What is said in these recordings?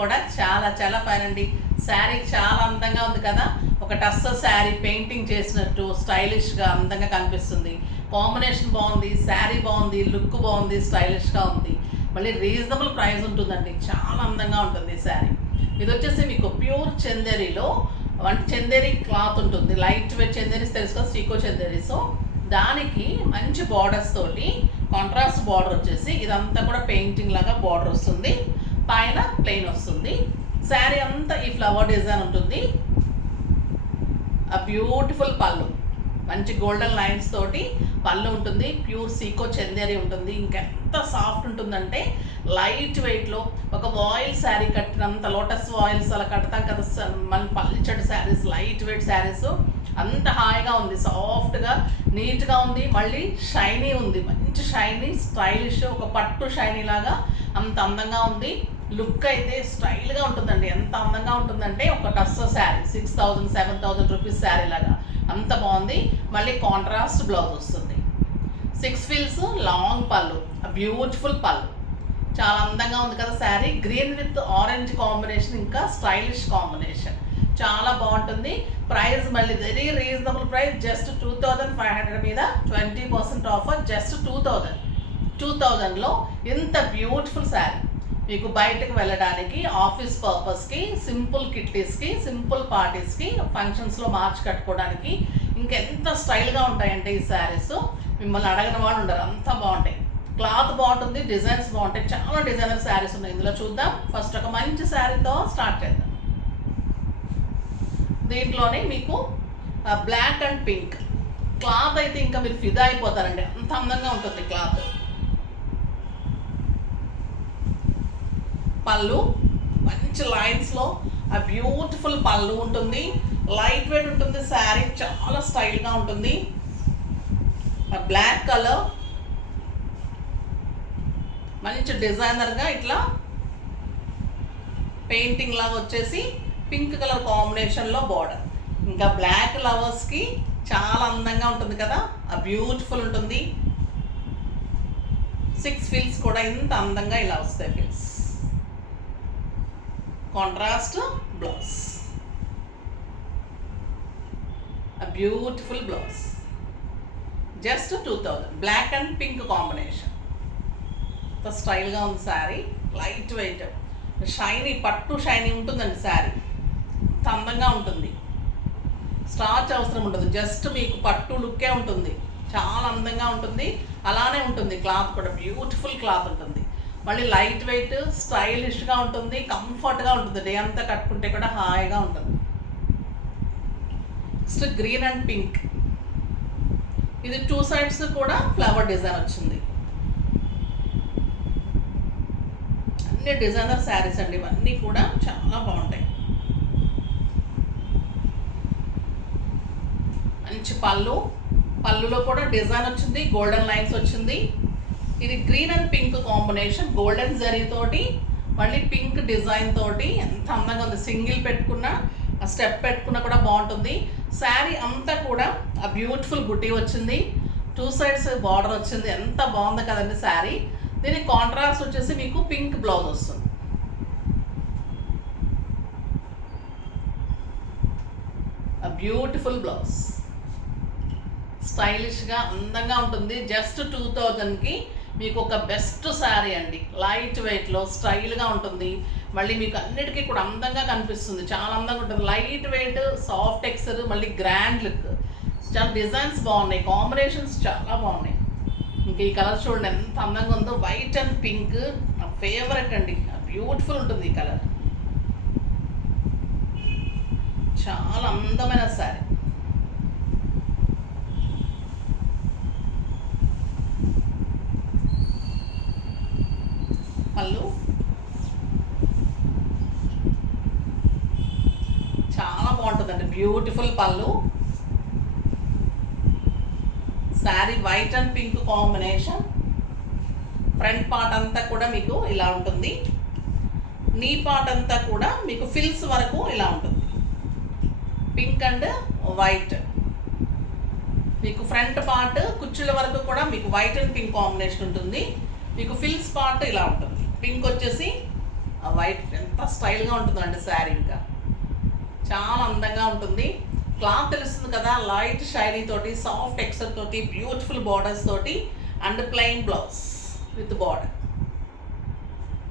కూడా చాలా చాలా ఫైన్ అండి. శారీ చాలా అందంగా ఉంది కదా, ఒక టస్సర్ శారీ పెయింటింగ్ చేసినట్టు స్టైలిష్గా అందంగా కనిపిస్తుంది. కాంబినేషన్ బాగుంది, శారీ బాగుంది, లుక్ బాగుంది, స్టైలిష్గా ఉంది. మళ్ళీ రీజనబుల్ ప్రైస్ ఉంటుందండి, చాలా అందంగా ఉంటుంది ఈ శారీ. ఇది వచ్చేసి మీకు ప్యూర్ చందేరిలో చందేరి క్లాత్ ఉంటుంది, లైట్ వెయిట్ చందేరీస్ తెలుసు కదా, సీకో చందేరీస్. దానికి మంచి బార్డర్స్ తోటి కాంట్రాస్ట్ బార్డర్ వచ్చేసి ఇదంతా కూడా పెయింటింగ్ లాగా బార్డర్ వస్తుంది, పైన ప్లెయిన్ వస్తుంది. శారీ అంతా ఈ ఫ్లవర్ డిజైన్ ఉంటుంది. ఆ బ్యూటిఫుల్ పళ్ళు, మంచి గోల్డెన్ లైన్స్ తోటి పళ్ళు ఉంటుంది. ప్యూర్ సీకో చందేరి ఉంటుంది. ఇంకెంత సాఫ్ట్ ఉంటుందంటే లైట్ వెయిట్లో ఒక వాయిల్ శారీ కట్టినంత, లోటస్ వాయిల్స్ అలా కడతాం కదా మన పల్లిచడి శారీస్, లైట్ వెయిట్ శారీస్, అంత హాయిగా ఉంది, సాఫ్ట్గా నీట్గా ఉంది. మళ్ళీ షైనీ ఉంది, మంచి షైనీ స్టైలిష్, ఒక పట్టు షైనీ లాగా అంత అందంగా ఉంది. లుక్ అయితే స్టైల్గా ఉంటుందండి. ఎంత అందంగా ఉంటుందంటే ఒక టస్సర్ శారీ 6,000 7,000 రూపీస్ శారీ లాగా అంత బాగుంది. మళ్ళీ కాంట్రాస్ట్ బ్లౌజ్ వస్తుంది. 6 ఫీల్స్ లాంగ్ పళ్ళు, బ్యూటిఫుల్ పళ్ళు, చాలా అందంగా ఉంది కదా sari. Green with orange combination, ఇంకా స్టైలిష్ కాంబినేషన్, చాలా బాగుంటుంది. ప్రైస్ మళ్ళీ వెరీ రీజనబుల్ ప్రైస్, జస్ట్ 2,500 మీద 20% ఆఫర్, జస్ట్ 2,000లో ఇంత బ్యూటిఫుల్ శారీ మీకు బయటకు వెళ్ళడానికి, ఆఫీస్ పర్పస్కి, సింపుల్ కిట్టీస్కి, సింపుల్ పార్టీస్కి, ఫంక్షన్స్లో మార్చి కట్టుకోవడానికి ఇంకెంత స్టైల్గా ఉంటాయంటే ఈ శారీస్. మిమ్మల్ని అడగని వాళ్ళు ఉండరు, అంత బాగుంటాయి. క్లాత్ బాగుంటుంది, డిజైన్స్ బాగుంటాయి, చాలా డిజైనర్ శారీస్ ఉన్నాయి. ఇందులో చూద్దాం. ఫస్ట్ ఒక మంచి శారీతో స్టార్ట్ చేద్దాం. దీంట్లోనే మీకు బ్లాక్ అండ్ పింక్ క్లాత్ అయితే ఇంకా మీరు ఫిదా అయిపోతారండి, అంత అందంగా ఉంటుంది క్లాత్. పళ్ళు మంచి లైన్స్లో ఆ బ్యూటిఫుల్ పళ్ళు ఉంటుంది, లైట్ వెయిట్ ఉంటుంది శారీ, చాలా స్టైల్గా ఉంటుంది. బ్లాక్ కలర్ మంచి డిజైనర్గా ఇట్లా పెయింటింగ్ లాగా వచ్చేసి పింక్ కలర్ కాంబినేషన్లో బార్డర్. ఇంకా బ్లాక్ లవర్స్కి చాలా అందంగా ఉంటుంది కదా, ఆ బ్యూటిఫుల్ ఉంటుంది. 6 ఫీల్స్ కూడా ఇంత అందంగా ఇలా వస్తాయి feels. Contrast blouse, a beautiful blouse, just 2,000. Black and pink combination, అంత స్టైల్గా ఉంది శారీ. లైట్ వెయిట్ షైనీ, పట్టు షైనీ ఉంటుందండి శారీ, అంత అందంగా ఉంటుంది. స్టార్చ్ అవసరం ఉంటుంది, జస్ట్ మీకు పట్టు లుక్కే ఉంటుంది, చాలా అందంగా ఉంటుంది. అలానే ఉంటుంది క్లాత్ కూడా, బ్యూటిఫుల్ క్లాత్ ఉంటుంది. మళ్ళీ లైట్ వెయిట్ స్టైలిష్గా ఉంటుంది, కంఫర్ట్గా ఉంటుంది, డే అంతా కట్టుకుంటే కూడా హాయిగా ఉంటుంది. నెక్స్ట్ గ్రీన్ అండ్ పింక్, ఇది 2 సైడ్స్ కూడా ఫ్లవర్ డిజైన్ వచ్చింది. అన్ని డిజైనర్ శారీస్ అండి, ఇవన్నీ కూడా చాలా బాగుంటాయి. మంచి పళ్ళు, పళ్ళులో కూడా డిజైన్ వచ్చింది, గోల్డెన్ లైన్స్ వచ్చింది. ఇది green and pink combination, golden zari తోటి మళ్ళీ పింక్ డిజైన్ తోటి ఎంత అందంగా ఉంది. సింగిల్ పెట్టుకున్నా, స్టెప్ పెట్టుకున్నా కూడా బాగుంటుంది. శారీ అంతా కూడా ఆ బ్యూటిఫుల్ బుటీ వచ్చింది, 2 సైడ్స్ బార్డర్ వచ్చింది, ఎంత బాగుంది కదండి శారీ. దీనికి కాంట్రాస్ట్ వచ్చేసి మీకు పింక్ బ్లౌజ్ వస్తుంది. ఆ బ్యూటిఫుల్ బ్లౌజ్, స్టైలిష్గా అందంగా ఉంటుంది. జస్ట్ 2,000కి మీకు ఒక బెస్ట్ శారీ అండి, లైట్ వెయిట్లో స్టైల్గా ఉంటుంది. మళ్ళీ మీకు అన్నిటికీ కూడా అందంగా కనిపిస్తుంది, చాలా అందంగా ఉంటుంది. లైట్ వెయిట్, సాఫ్ట్ టెక్స్చర్, మళ్ళీ గ్రాండ్ లుక్, చాలా డిజైన్స్ బాగున్నాయి, కాంబినేషన్స్ చాలా బాగున్నాయి. ఇంకా ఈ కలర్ చూడండి ఎంత అందంగా ఉందో, వైట్ అండ్ పింక్ నా ఫేవరెట్ అండి, బ్యూటిఫుల్ ఉంటుంది ఈ కలర్, చాలా అందమైన శారీ. పళ్ళు చాలా బాగుంటుందండి, బ్యూటిఫుల్ పళ్ళు. Sari white and pink combination. Front part అంతా కూడా మీకు ఇలా ఉంటుంది, నీ పార్ట్ అంతా కూడా మీకు ఫిల్స్ వరకు ఇలా ఉంటుంది, పింక్ అండ్ వైట్. మీకు ఫ్రంట్ పార్ట్ కుచ్చుల వరకు కూడా మీకు వైట్ అండ్ పింక్ కాంబినేషన్ ఉంటుంది. మీకు ఫిల్స్ పార్ట్ ఇలా ఉంటుంది, పింక్ వచ్చేసి ఆ వైట్ ఎంత స్టైల్గా ఉంటుందండి శారీ, ఇంకా చాలా అందంగా ఉంటుంది. క్లాత్ తెలుస్తుంది కదా, లైట్ షైనీ తోటి, సాఫ్ట్ టెక్స్చర్ తోటి, బ్యూటిఫుల్ బార్డర్స్ తోటి and plain blouse with border.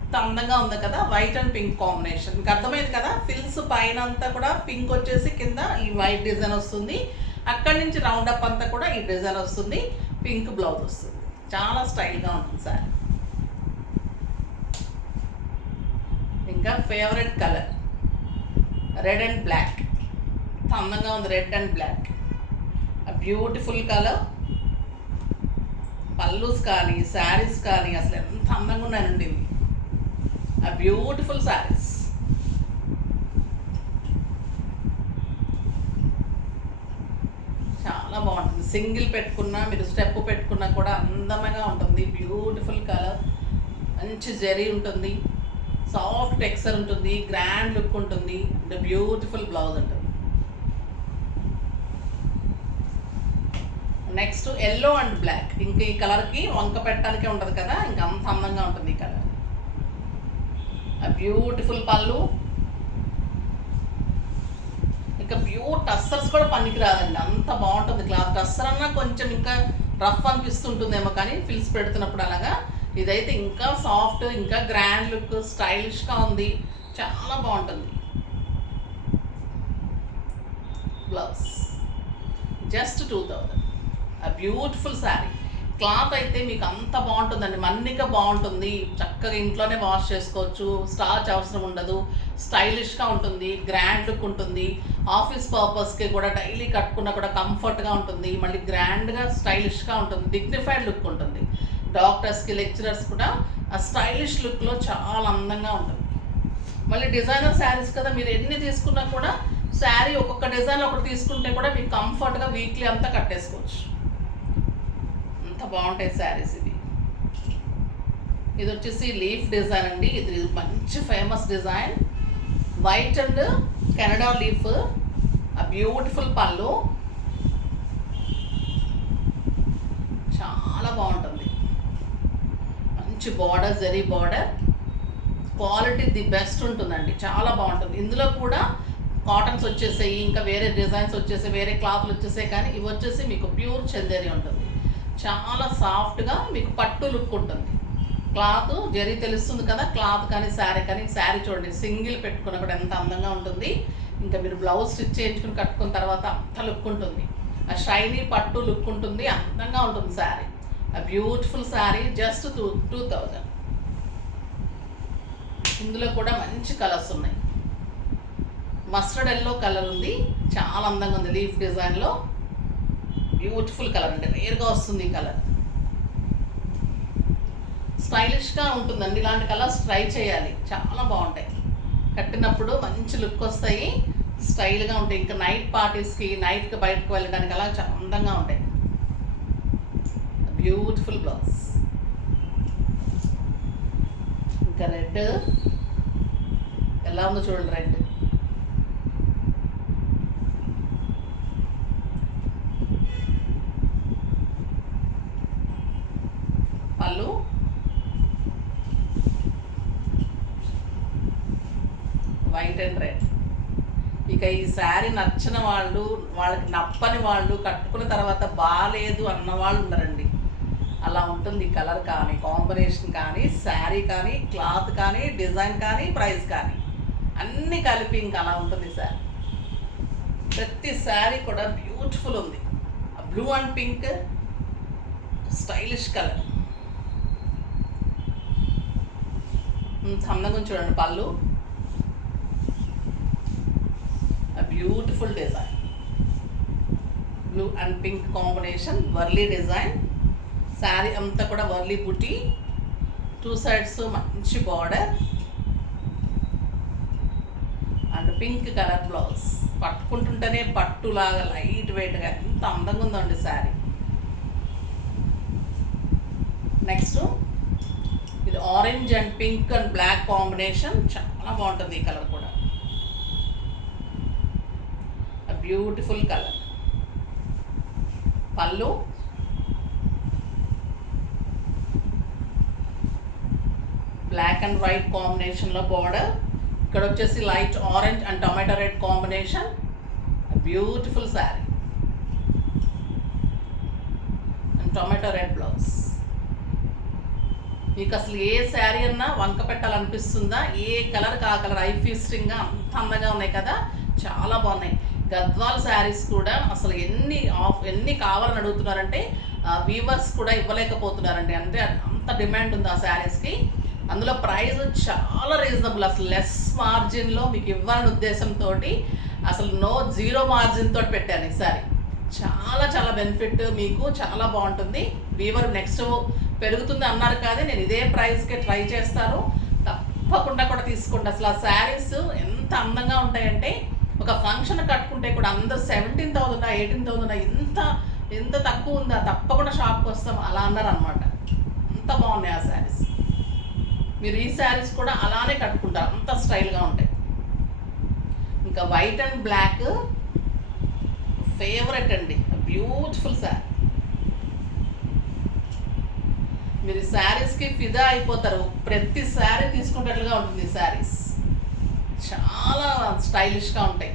ఎంత అందంగా ఉంది కదా, వైట్ అండ్ పింక్ కాంబినేషన్. మీకు అర్థమైంది కదా, ఫిల్స్ పైన అంతా కూడా పింక్ వచ్చేసి కింద ఈ వైట్ డిజైన్ వస్తుంది, అక్కడి నుంచి రౌండ్ అప్ అంతా కూడా ఈ డిజైన్ వస్తుంది, పింక్ బ్లౌజ్ వస్తుంది. చాలా స్టైల్గా ఉంటుంది సార్. ఇంకా favourite colour red and black. అందంగా ఉంది red and black, beautiful colour. Pallus కానీ శారీస్ కానీ అసలు ఎంత అందంగా ఉన్నాయండి ఇవి, ఆ బ్యూటిఫుల్ శారీస్. చాలా బాగుంటుంది. సింగిల్ పెట్టుకున్నా, మీరు స్టెప్ పెట్టుకున్నా కూడా అందమైన ఉంటుంది. బ్యూటిఫుల్ కలర్, మంచి జరీ ఉంటుంది, సాఫ్ట్ టెక్స్చర్ ఉంటుంది, గ్రాండ్ లుక్ ఉంటుంది, అండ్ బ్యూటిఫుల్ బ్లౌజ్ ఉంటుంది. Next yellow and black. ఇంకా ఈ కలర్కి వంక పెట్టడానికే ఉంటుంది కదా, ఇంకా అంత అందంగా ఉంటుంది ఈ కలర్. బ్యూటిఫుల్ పళ్ళు, ఇంకా ప్యూర్ టస్సర్స్ కూడా పనికి రాదండి, అంత బాగుంటుంది క్లాత్. టస్సర్ అన్నా కొంచెం ఇంకా రఫ్ అనిపిస్తుంటుందేమో, కానీ ఫిల్స్ పెడుతున్నప్పుడు అలాగా. ఇదైతే ఇంకా సాఫ్ట్, ఇంకా గ్రాండ్ లుక్, స్టైలిష్గా ఉంది, చాలా బాగుంటుంది. Blouse just 2000. ఆ బ్యూటిఫుల్ శారీ. క్లాత్ అయితే మీకు అంత బాగుంటుందండి, మన్నిక బాగుంటుంది, చక్కగా ఇంట్లోనే వాష్ చేసుకోవచ్చు, స్టార్చ్ అవసరం ఉండదు, స్టైలిష్గా ఉంటుంది, గ్రాండ్ లుక్ ఉంటుంది. ఆఫీస్ పర్పస్కి కూడా డైలీ కట్టుకున్నా కూడా కంఫర్ట్గా ఉంటుంది, మళ్ళీ గ్రాండ్గా స్టైలిష్గా ఉంటుంది, డిగ్నిఫైడ్ లుక్ ఉంటుంది. డాక్టర్స్కి, లెక్చరర్స్ కూడా ఆ స్టైలిష్ లుక్లో చాలా అందంగా ఉంటుంది. మళ్ళీ డిజైనర్ శారీస్ కదా, మీరు ఎన్ని తీసుకున్నా కూడా శారీ ఒక్కొక్క డిజైన్ ఒకటి తీసుకుంటే కూడా మీకు కంఫర్ట్గా వీక్లీ అంతా కట్టేసుకోవచ్చు. అంత బాగుంటాయి శారీస్ ఇవి. ఇది వచ్చేసి లీఫ్ డిజైన్ అండి, ఇది మంచి famous design. White and Canada leaf, ఆ బ్యూటిఫుల్ పళ్ళు, చాలా బాగుంటుంది. మంచి border, zari border, quality the best ఉంటుందండి, చాలా బాగుంటుంది. ఇందులో కూడా కాటన్స్ వచ్చేసాయి, ఇంకా వేరే డిజైన్స్ వచ్చేసాయి, వేరే క్లాత్లు వచ్చేసాయి, కానీ ఇవి వచ్చేసి మీకు ప్యూర్ చందేరి ఉంటుంది, చాలా సాఫ్ట్గా మీకు పట్టు లుక్ ఉంటుంది. క్లాత్ జరీ తెలుస్తుంది కదా, క్లాత్ కానీ శారీ చూడండి, సింగిల్ పెట్టుకున్న కూడా ఎంత అందంగా ఉంటుంది. ఇంకా మీరు బ్లౌజ్ స్టిచ్ చేయించుకుని కట్టుకున్న తర్వాత అంత లుక్ ఉంటుంది, ఆ షైనీ పట్టు లుక్ ఉంటుంది, అందంగా ఉంటుంది శారీ. ఆ బ్యూటిఫుల్ శారీ జస్ట్ 2000. ఇందులో కూడా మంచి కలర్స్ ఉన్నాయి. మస్టర్డ్ ఎల్లో కలర్ ఉంది, చాలా అందంగా ఉంది, లీఫ్ డిజైన్లో బ్యూటిఫుల్ కలర్ అంటే రేర్గా వస్తుంది ఈ కలర్. స్టైలిష్గా ఉంటుందండి, ఇలాంటి కలర్స్ ట్రై చేయాలి, చాలా బాగుంటాయి. కట్టినప్పుడు మంచి లుక్ వస్తాయి, స్టైల్గా ఉంటాయి. ఇంకా నైట్ పార్టీస్కి, నైట్కి బయటకు వెళ్ళడానికి అలా చాలా అందంగా ఉంటాయి. Beautiful blouse. ఇంకా రెడ్ ఎలా ఉందో చూడండి, రెడ్ పళ్ళు, వైట్ అండ్ రెడ్. ఇక ఈ శారీ నచ్చిన వాళ్ళు, వాళ్ళకి నప్పని వాళ్ళు, కట్టుకున్న తర్వాత బాగాలేదు అన్న వాళ్ళు ఉన్నారండి. అలా ఉంటుంది ఈ కలర్ కానీ, కాంబినేషన్ కానీ, శారీ కానీ, క్లాత్ కానీ, డిజైన్ కానీ, ప్రైస్ కానీ అన్నీ కలిపి ఇంకా అలా ఉంటుంది సార్. ప్రతి శారీ కూడా బ్యూటిఫుల్ ఉంది. Blue and pink stylish colour. అందంగా చూడండి పళ్ళు, beautiful design, blue and pink combination, Warli design. Sari అంతా కూడా వర్లీ బుటీ, 2 sides మంచి border and pink colour blouse. పట్టుకుంటుంటేనే పట్టులాగా లైట్ వెయిట్గా ఎంత అందంగా ఉందండి శారీ. నెక్స్ట్ ఇది orange and pink and black combination, చాలా బాగుంటుంది ఈ కలర్ కూడా, బ్యూటిఫుల్ కలర్. పళ్ళు, బ్లాక్ అండ్ వైట్ కాంబినేషన్లో బార్డర్. ఇక్కడ వచ్చేసి light orange and tomato red combination. Beautiful sari and tomato red blouse. మీకు అసలు ఏ శారీ అన్నా వంక పెట్టాలనిపిస్తుందా? ఏ కలర్ ఆ కలర్ ఐ ఫీస్టింగ్గా అంత అందంగా ఉన్నాయి కదా, చాలా బాగున్నాయి. గద్వాల్ శారీస్ కూడా అసలు ఎన్ని కావాలని అడుగుతున్నారంటే వీవర్స్ కూడా ఇవ్వలేకపోతున్నారండి. అంటే అంత డిమాండ్ ఉంది ఆ శారీస్కి. అందులో ప్రైస్ చాలా రీజనబుల్, అసలు లెస్ మార్జిన్లో మీకు ఇవ్వాలనే ఉద్దేశంతో అసలు జీరో మార్జిన్ తోటి పెట్టాను ఈ శారీ. చాలా చాలా బెనిఫిట్ మీకు, చాలా బాగుంటుంది. వీవర్ నెక్స్ట్ పెరుగుతుంది అన్నారు కానీ నేను ఇదే ప్రైస్కే ట్రై చేస్తాను, తప్పకుండా కూడా తీసుకోండి. అసలు ఆ శారీస్ ఎంత అందంగా ఉంటాయంటే ఒక ఫంక్షన్ కట్టుకుంటే కూడా అందరూ 17,000 18,000 ఎంత తక్కువ ఉందా, తప్పకుండా షాప్కి వస్తాం అలా అన్నారు అనమాట. అంత బాగున్నాయి ఆ శారీస్. మీరు ఈ శారీస్ కూడా అలానే కట్టుకుంటారు, అంత స్టైల్గా ఉంటాయి. ఇంకా వైట్ అండ్ బ్లాక్ ఫేవరెట్ అండి, బ్యూటిఫుల్ శారీ. మీరు ఈ శారీస్కి ఫిదా అయిపోతారు, ప్రతి శారీ తీసుకునేట్లుగా ఉంటుంది. ఈ శారీస్ చాలా స్టైలిష్గా ఉంటాయి.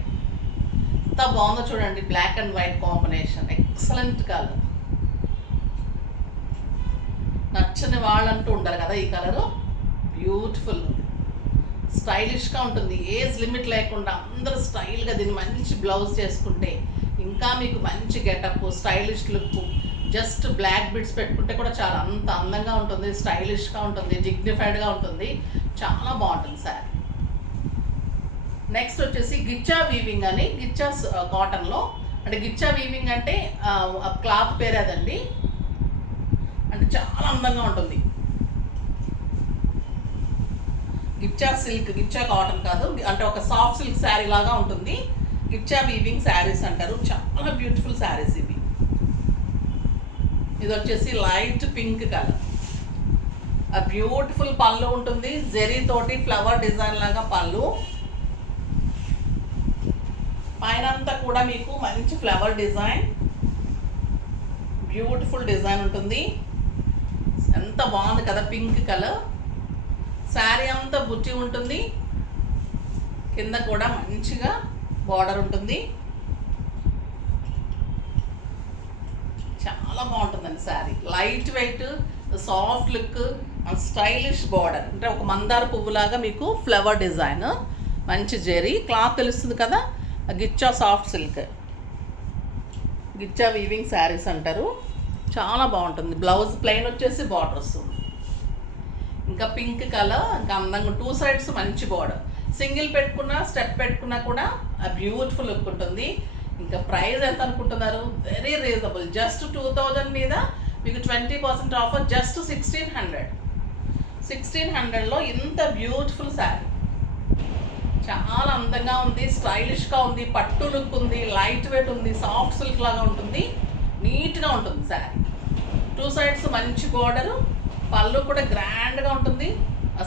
ఎంత బాగుందో చూడండి, black and white combination, excellent colour. నచ్చని వాళ్ళంటూ ఉండాలి కదా ఈ కలరు. బ్యూటిఫుల్ స్టైలిష్గా ఉంటుంది, ఏజ్ లిమిట్ లేకుండా అందరూ స్టైల్గా దీన్ని మంచి బ్లౌజ్ చేసుకుంటే ఇంకా మీకు మంచి getup, stylish look. Just black beads పెట్టుకుంటే కూడా చాలా అంత అందంగా ఉంటుంది, స్టైలిష్గా ఉంటుంది, డిగ్నిఫైడ్గా ఉంటుంది, చాలా బాగుంటుంది శారీ. నెక్స్ట్ వచ్చేసి గిచ్చా వీవింగ్ అని, గిచ్చా కాటన్లో. అంటే గిచ్చా వీవింగ్ అంటే క్లాత్ పేరు అదండి. అంటే చాలా అందంగా ఉంటుంది. గిచ్చా సిల్క్, గిచ్చా కాటన్ కాదు, అంటే ఒక సాఫ్ట్ సిల్క్ శారీ లాగా ఉంటుంది. గిచ్చా వీవింగ్ శారీస్ అంటారు. చాలా బ్యూటిఫుల్ శారీస్ ఇవి. ఇది వచ్చేసి లైట్ పింక్ కలర్. ఆ బ్యూటిఫుల్ పళ్ళు ఉంటుంది, జెరీ తోటి ఫ్లవర్ డిజైన్ లాగా పళ్ళు. పైన అంతా కూడా మీకు మంచి ఫ్లవర్ డిజైన్, బ్యూటిఫుల్ డిజైన్ ఉంటుంది. ఎంత బాగుంది కదా పింక్ కలర్. శారీ అంతా బుట్టి ఉంటుంది, కింద కూడా మంచిగా బార్డర్ ఉంటుంది. చాలా బాగుంటుందండి sari. Light wait, soft look, stylish border. అంటే ఒక మందార పువ్వులాగా మీకు ఫ్లవర్ డిజైన్, మంచి జెరీ. క్లాత్ తెలుస్తుంది కదా, గిచ్చా సాఫ్ట్ సిల్క్, గిచ్చా వీవింగ్ శారీస్ అంటారు. చాలా బాగుంటుంది. బ్లౌజ్ ప్లెయిన్ వచ్చేసి బార్డర్ వస్తుంది. ఇంకా పింక్ కలర్, ఇంకా అందంగా 2 సైడ్స్ మంచి బార్డర్. సింగిల్ పెట్టుకున్నా స్టెప్ పెట్టుకున్నా కూడా బ్యూటిఫుల్ లుక్ ఉంటుంది. ఇంకా ప్రైస్ ఎంత అనుకుంటున్నారు? వెరీ రీజనబుల్, జస్ట్ 2000 మీద మీకు 20% ఆఫర్, జస్ట్ 1600. 1600లో ఇంత బ్యూటిఫుల్ శారీ, చాలా అందంగా ఉంది, స్టైలిష్గా ఉంది, పట్టు లుక్ ఉంది, లైట్ వెయిట్ ఉంది, సాఫ్ట్ సిల్క్ లాగా ఉంటుంది, నీట్గా ఉంటుంది శారీ. 2 సైడ్స్ మంచి బార్డరు, పళ్ళు కూడా గ్రాండ్గా ఉంటుంది.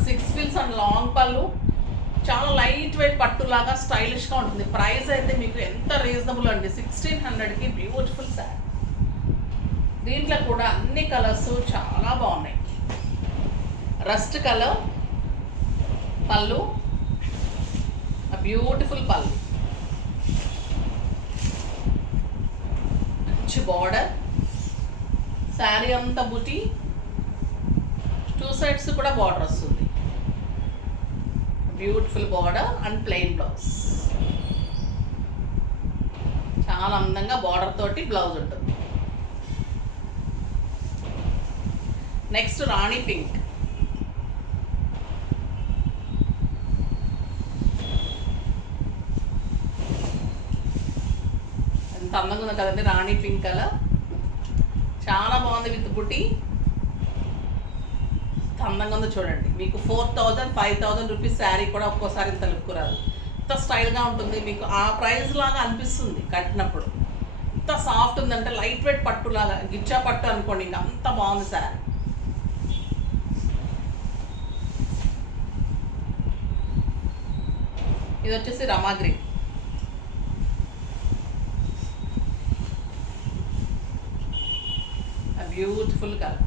6 ఫీల్స్ అండ్ లాంగ్ పళ్ళు, చాలా లైట్ వెయిట్ పట్టులాగా స్టైలిష్గా ఉంటుంది. ప్రైస్ అయితే మీకు ఎంత రీజనబుల్ అండి, 1600కి బ్యూటిఫుల్ శారీ. దీంట్లో కూడా అన్ని కలర్స్ చాలా బాగున్నాయి. రస్ట్ కలర్ పళ్ళు, బ్యూటిఫుల్ పళ్ళు, మంచి బార్డర్, శారీ అంతా బుటీ, 2 సైడ్స్ కూడా బార్డర్ వస్తుంది. Beautiful border and plain blouse. చాలా అందంగా బార్డర్ తోటి బ్లౌజ్ ఉంటుంది. నెక్స్ట్ రాణి పింక్. ఎంత అందంగా ఉంది కదండి రాణి పింక్ కలర్, చాలా బాగుంది విత్ బుటీ. అందంగా ఉందో చూడండి. మీకు 4000 5000 రూపీస్ శారీ కూడా ఒక్కోసారి ఇంత లుక్ రాదు, ఇంత స్టైల్గా ఉంటుంది. మీకు ఆ ప్రైస్ లాగా అనిపిస్తుంది కట్టినప్పుడు. ఇంత సాఫ్ట్ ఉందంటే లైట్ వెయిట్ పట్టులాగా, గిచ్చా పట్టు అనుకోండి, ఇంకా అంత బాగుంది శారీ. ఇది వచ్చేసి రమా గ్రీన్, బ్యూటిఫుల్ కలర్,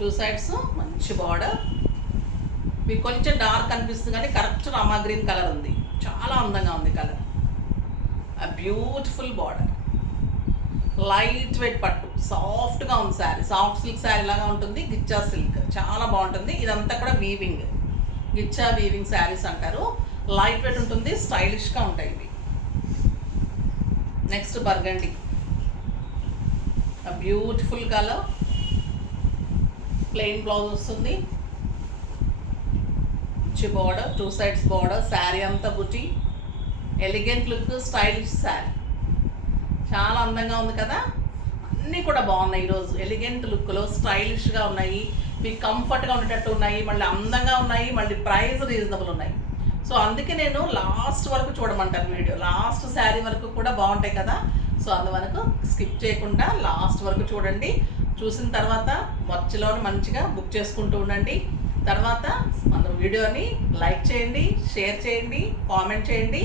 2 సైడ్స్ మంచి బార్డర్, మీకు కొంచెం డార్క్ అనిపిస్తుంది కానీ కరెక్ట్ రామా గ్రీన్ కలర్ ఉంది. చాలా అందంగా ఉంది colour. Beautiful border, light weight పట్టు, సాఫ్ట్గా ఉంది శారీ. సాఫ్ట్ సిల్క్ శారీ లాగా ఉంటుంది. గిచ్చా సిల్క్ చాలా బాగుంటుంది. ఇదంతా కూడా వీవింగ్, గిచ్చా వీవింగ్ శారీస్ అంటారు. లైట్ వెయిట్ ఉంటుంది, స్టైలిష్గా ఉంటాయి ఇవి. Next burgundy, beautiful colour, plain blouse వస్తుంది, బార్డర్, 2 sides బార్డర్, శారీ అంతా బుటీ, ఎలిగెంట్ లుక్, స్టైలిష్ శారీ. చాలా అందంగా ఉంది కదా. అన్నీ కూడా బాగున్నాయి ఈరోజు. ఎలిగెంట్ లుక్లో స్టైలిష్గా ఉన్నాయి, మీకు కంఫర్ట్గా ఉండేటట్టు ఉన్నాయి, మళ్ళీ అందంగా ఉన్నాయి, మళ్ళీ ప్రైస్ రీజనబుల్ ఉన్నాయి. సో అందుకే నేను లాస్ట్ వరకు చూడమంటాను వీడియో. లాస్ట్ శారీ వరకు కూడా బాగుంటాయి కదా. సో అందువరకు స్కిప్ చేయకుండా లాస్ట్ వరకు చూడండి. చూసిన తర్వాత మధ్యలోనే మంచిగా బుక్ చేసుకుంటూ ఉండండి. తర్వాత మన వీడియోని లైక్ చేయండి, షేర్ చేయండి, కామెంట్ చేయండి,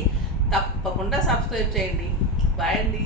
తప్పకుండా సబ్స్క్రైబ్ చేయండి. బాయ్ అండి.